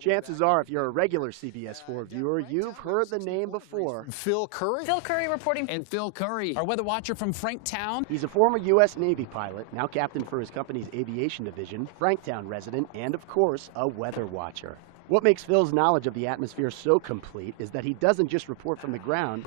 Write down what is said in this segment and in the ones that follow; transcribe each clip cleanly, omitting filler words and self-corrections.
Chances are, if you're a regular CBS 4 viewer, you've heard the name before. Phil Curry? Phil Curry reporting. And Phil Curry, our weather watcher from Franktown. He's a former U.S. Navy pilot, now captain for his company's aviation division, Franktown resident, and of course, a weather watcher. What makes Phil's knowledge of the atmosphere so complete is that he doesn't just report from the ground.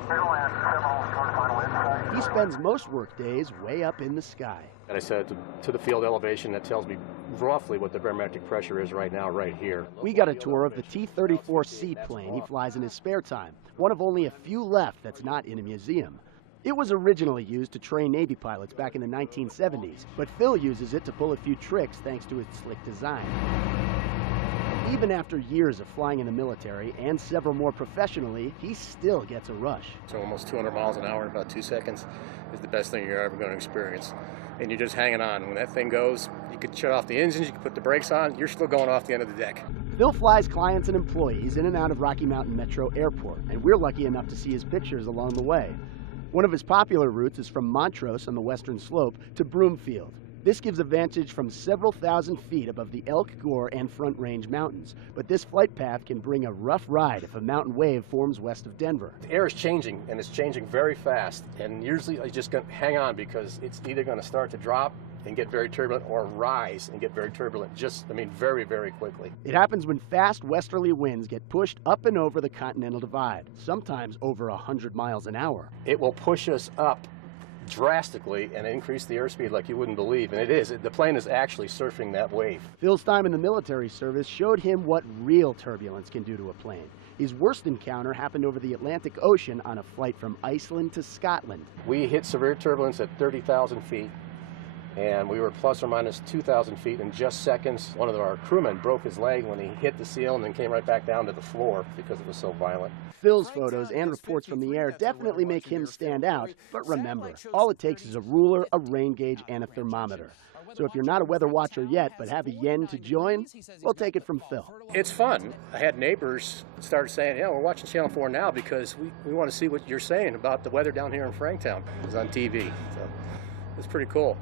He spends most work days way up in the sky. And I said to the field elevation, that tells me roughly what the barometric pressure is right now, right here. We got a tour of the T-34C plane he flies in his spare time, one of only a few left that's not in a museum. It was originally used to train Navy pilots back in the 1970s, but Phil uses it to pull a few tricks thanks to its slick design. Even after years of flying in the military and several more professionally, he still gets a rush. So almost 200 miles an hour in about 2 seconds is the best thing you're ever going to experience. And you're just hanging on. When that thing goes, you could shut off the engines, you could put the brakes on, you're still going off the end of the deck. Phil flies clients and employees in and out of Rocky Mountain Metro Airport, and we're lucky enough to see his pictures along the way. One of his popular routes is from Montrose on the western slope to Broomfield. This gives a vantage from several thousand feet above the Elk, Gore, and Front Range mountains. But this flight path can bring a rough ride if a mountain wave forms west of Denver. The air is changing, and it's changing very fast. And usually I just hang on because it's either going to start to drop and get very turbulent or rise and get very turbulent, very, very quickly. It happens when fast westerly winds get pushed up and over the Continental Divide, sometimes over 100 miles an hour. It will push us up drastically and increase the airspeed like you wouldn't believe, and it is. The plane is actually surfing that wave. Phil's time in the military service showed him what real turbulence can do to a plane. His worst encounter happened over the Atlantic Ocean on a flight from Iceland to Scotland. We hit severe turbulence at 30,000 feet, and we were plus or minus 2,000 feet in just seconds. One of our crewmen broke his leg when he hit the seal and then came right back down to the floor because it was so violent. Phil's photos and reports from the air definitely make him stand out, but remember, all it takes is a ruler, a rain gauge, and a thermometer. So if you're not a weather watcher yet, but have a yen to join, we'll take it from Phil. It's fun. I had neighbors start saying, yeah, we're watching Channel 4 now because we want to see what you're saying about the weather down here in Franktown. It was on TV, so it's pretty cool.